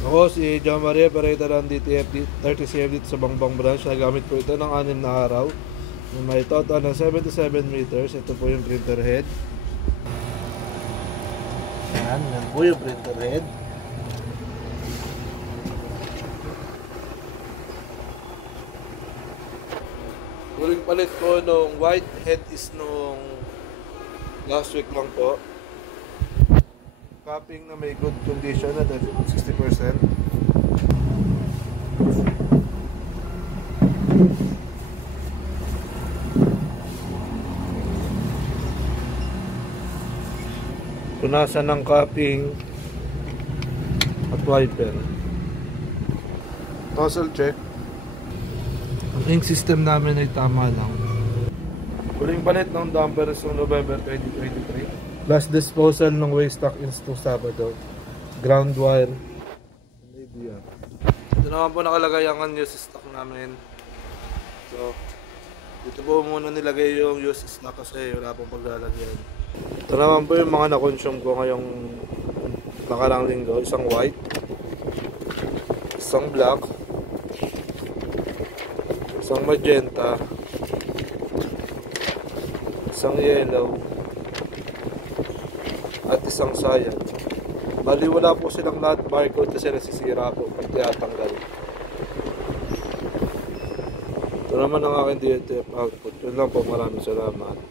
Ako si John Maria Pereyta ng DTF 30CF dito sa Bangbang Branch. Nagamit po ito ng 6 na araw. May total ng 77 meters. Ito po yung printer head. Yan po yung printer head. Huling palit ko nung white head is nung last week lang po. Capping na may good condition na 60%. Punasan ng capping at wiper. Nozzle check. Ang ink system namin ay tama lang. Huling palit ng dampers noong November 2023. Last disposal ng waste stock nung Sabado. Ground wire. Ito naman po nakalagay ang used stock namin. So, dito po muna nilagay yung used stock kasi wala pong paglalagyan. Ito naman po yung mga na-consume ko ngayong nakarang linggo. Isang white, isang black, isang magenta, isang yellow, at isang cyan. Bali wala po silang lahat barcode kasi nasisira po pag tinatanggal. Ito naman ang aking DTF output. Yun lang po, maraming salamat.